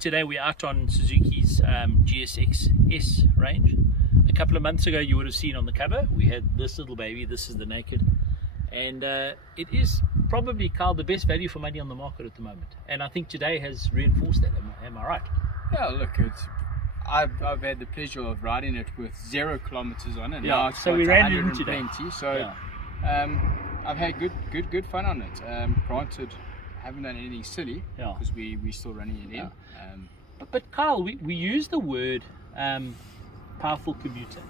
Today we're out on Suzuki's GSX-S range. A couple of months ago you would have seen on the cover we had this little baby. This is the Naked, and it is probably, Carl, the best value for money on the market at the moment, and I think today has reinforced that. Am I right? Yeah, look, I've had the pleasure of riding it with 0 kilometers on it. Yeah, now it's so we ran it in today. So yeah. I've had good fun on it. Granted, I haven't done anything silly because we're still running it in. Yeah. But Kyle, we use the word powerful commuter.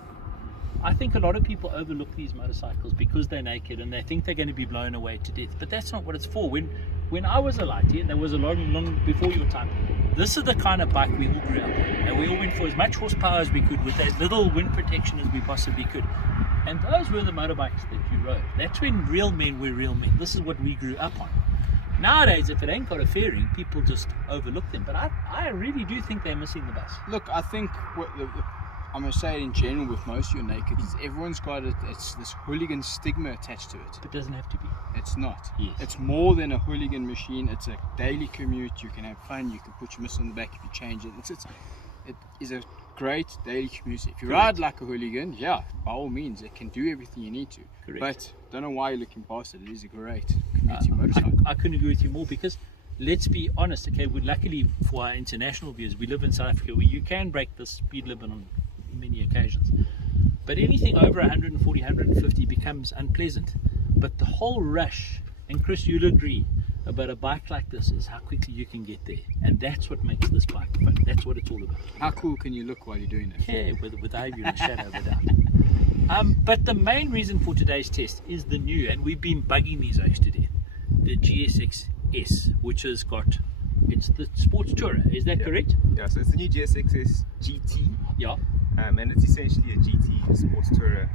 I think a lot of people overlook these motorcycles because they're naked and they think they're going to be blown away to death. But that's not what it's for. When I was a lightie, and there was a long before your time, this is the kind of bike we all grew up on. And we all went for as much horsepower as we could with as little wind protection as we possibly could. And those were the motorbikes that you rode. That's when real men were real men. This is what we grew up on. Nowadays, if it ain't got a fairing, people just overlook them. But I really do think they're missing the bus. Look, I think I'm going to say it in general with most of your naked, everyone's got it's this hooligan stigma attached to it. It doesn't have to be. It's not. Yes. It's more than a hooligan machine. It's a daily commute. You can have fun. You can put your mist on the back if you change it. It is a great daily commute. If you ride like a hooligan, yeah, by all means, it can do everything you need to. Correct. But don't know why you're looking past it. It is a great community motorcycle. I couldn't agree with you more, because let's be honest, okay, luckily for our international viewers, we live in South Africa where you can break the speed limit on many occasions. But anything over 140, 150 becomes unpleasant. But the whole rush, and Chris, you'll agree, about a bike like this is how quickly you can get there, and that's what makes this bike fun. That's what it's all about. How cool can you look while you're doing it? Yeah, without you in the shadow of a doubt. But the main reason for today's test is the new, and we've been bugging these oaks to death, the GSX-S, which has got, it's the sports tourer, is that correct? Yeah, so it's the new GSX-S GT. Yeah. And it's essentially a GT sports tourer.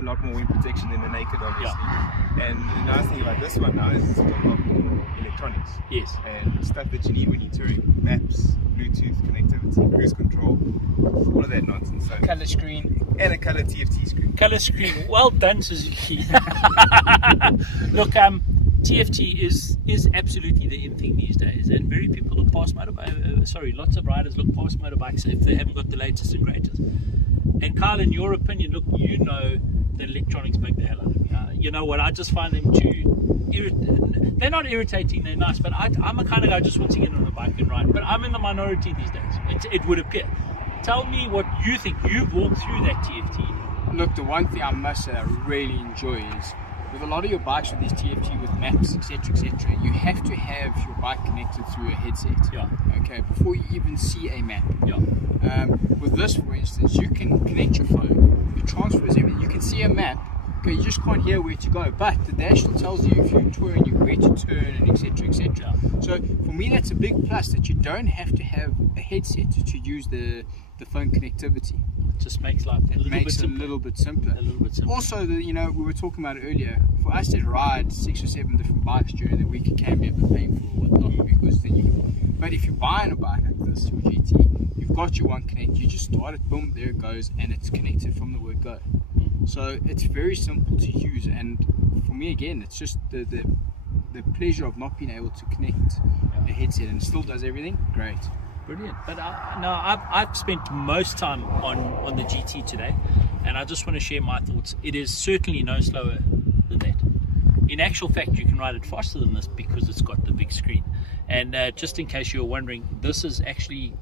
A lot more wind protection than the Naked, obviously. Yeah. And the nice thing about this one now is it's got a lot more electronics. Yes. And stuff that you need when you're touring: maps, Bluetooth connectivity, cruise control, all of that nonsense. So, Color screen. and a color TFT screen. Color screen. Well done, Suzuki. Look, TFT is absolutely the in thing these days, and very people look past lots of riders look past motorbikes if they haven't got the latest and greatest. And Kyle, in your opinion, look, you know that electronics make the hell out of me. You know what? I just find them too they're not irritating, they're nice, but I'm a kind of guy who just wants to get on a bike and ride. But I'm in the minority these days, it would appear. Tell me what you think. You've walked through that TFT. Look, the one thing I must say I really enjoy is, with a lot of your bikes with these TFT with maps, etc., you have to have your bike connected through a headset. Yeah. Okay, before you even see a map. Yeah. With this, for instance, you can connect your phone, it transfers everything. You can see a map. Okay, you just can't hear where to go, but the dash still tells you if you're touring, you where to turn, and etc. So for me, that's a big plus, that you don't have to have a headset to use the phone connectivity. It just makes life a little bit simpler. Also, we were talking about it earlier. For us to ride 6 or 7 different bikes during the week, it can be a bit painful or whatnot, because then but if you're buying a bike like this, your GT, you've got your one connect. You just start it, boom, there it goes, and it's connected from the word go. So it's very simple to use, and for me, again, it's just the pleasure of not being able to connect a headset, and it still does everything great. Brilliant. But I've spent most time on the GT today, and I just want to share my thoughts. It is certainly no slower than that. In actual fact, you can ride it faster than this because it's got the big screen. And just in case you were wondering, this is actually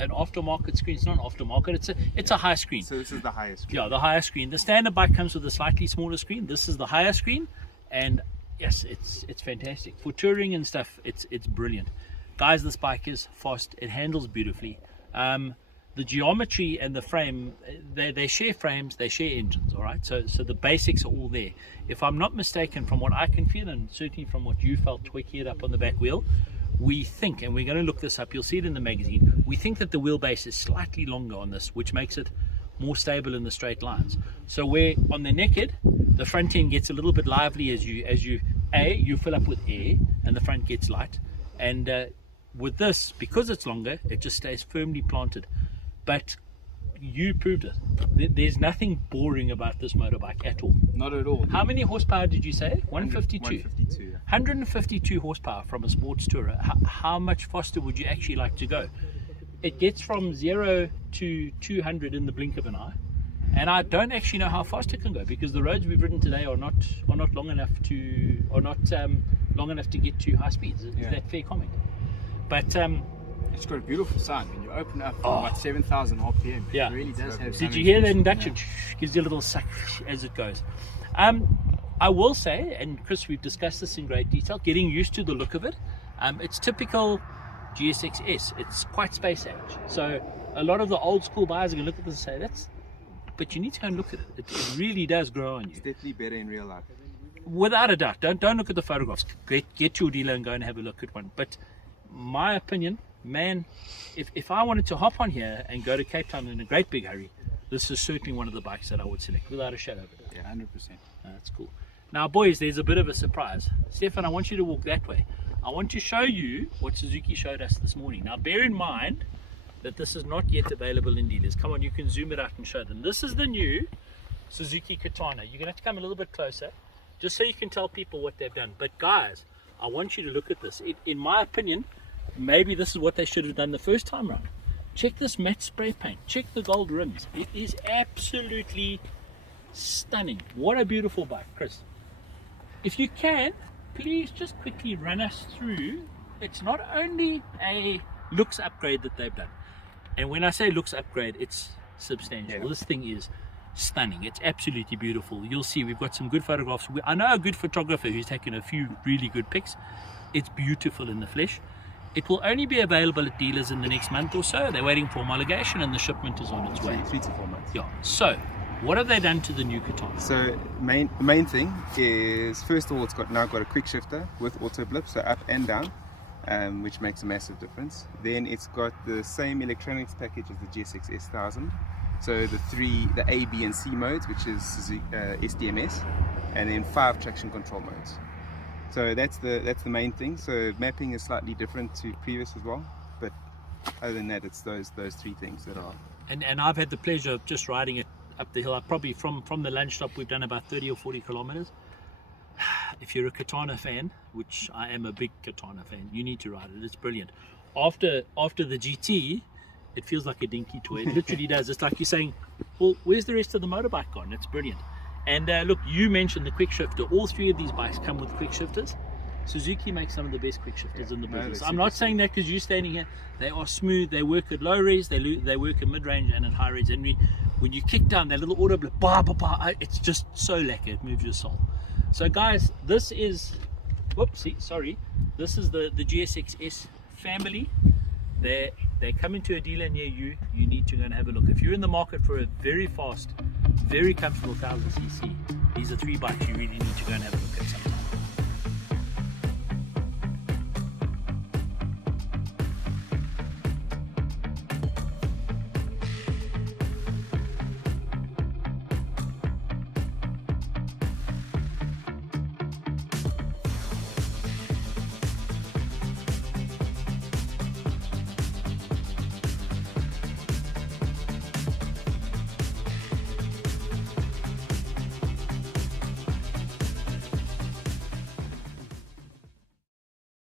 an aftermarket screen. It's not an aftermarket, it's a high screen. So this is the highest screen. Yeah, the higher screen. The standard bike comes with a slightly smaller screen. This is the higher screen, and yes, it's fantastic. For touring and stuff, it's brilliant. Guys, this bike is fast, it handles beautifully. The geometry and the frame, they share frames, they share engines, all right? So the basics are all there. If I'm not mistaken, from what I can feel, and certainly from what you felt tweaking it up on the back wheel, we think, and we're going to look this up, you'll see it in the magazine, we think that the wheelbase is slightly longer on this, which makes it more stable in the straight lines. So where on the naked, the front end gets a little bit lively as you fill up with air and the front gets light. And with this, because it's longer, it just stays firmly planted. But you proved it. There's nothing boring about this motorbike at all. Not at all. How many horsepower did you say? 152. 152. Yeah. 152 horsepower from a sports tourer. How much faster would you actually like to go? It gets from 0 to 200 in the blink of an eye, and I don't actually know how fast it can go because the roads we've ridden today are not long enough to get to high speeds. Is that fair comment? But it's got a beautiful sound when you open up about 7,000 RPM. Yeah. It really does have. Did you hear that induction? Gives you a little suck as it goes. I will say, and Chris, we've discussed this in great detail, getting used to the look of it. It's typical GSX-S. It's quite space age. So a lot of the old school buyers are going to look at this and say, but you need to go and look at it. It really does grow on you. It's definitely better in real life. Without a doubt. Don't look at the photographs. Get to your dealer and go and have a look at one. But my opinion, man, if I wanted to hop on here and go to Cape Town in a great big hurry, this is certainly one of the bikes that I would select without a shadow of it. Yeah, 100%. That's cool. Now, boys, there's a bit of a surprise. Stefan, I want you to walk that way. I want to show you what Suzuki showed us this morning. Now, bear in mind that this is not yet available in dealers. Come on, you can zoom it out and show them. This is the new Suzuki Katana. You're going to have to come a little bit closer just so you can tell people what they've done. But guys, I want you to look at this. In my opinion, maybe this is what they should have done the first time round. Check this matte spray paint. Check the gold rims. It is absolutely stunning. What a beautiful bike, Chris. If you can, please just quickly run us through. It's not only a looks upgrade that they've done, and when I say looks upgrade, it's substantial. This thing is stunning. It's absolutely beautiful. You'll see we've got some good photographs. I know a good photographer who's taken a few really good pics. It's beautiful in the flesh. It will only be available at dealers in the next month or so. They're waiting for homologation and the shipment is on its way. 3 to 4 months. Yeah. So what have they done to the new Katana? So the main thing is, first of all, it's now got a quick shifter with auto blip, so up and down, which makes a massive difference. Then it's got the same electronics package as the GSX S1000. So the A, B and C modes, which is SDMS, and then 5 traction control modes. So that's the main thing. So mapping is slightly different to previous as well, but other than that, it's those 3 things that are. And I've had the pleasure of just riding it up the hill. Probably from the lunch stop we've done about 30 or 40 kilometers. If you're a Katana fan, which I am a big Katana fan, you need to ride it. It's brilliant. After the GT, it feels like a dinky toy. It literally does. It's like you're saying, well, where's the rest of the motorbike gone? It's brilliant. And look, you mentioned the quick shifter. All 3 of these bikes come with quick shifters. Suzuki makes some of the best quick shifters in the business. I'm not saying that because you're standing here. They are smooth. They work at low res, they work at mid range and at high res. And when you kick down that little auto blip, it's just so lacquer. It moves your soul. So guys, this is this is the GSX-S family. They're coming to a dealer near you. You need to go and have a look. If you're in the market for a very fast, very comfortable 1000cc, these are 3 bikes you really need to go and have a look.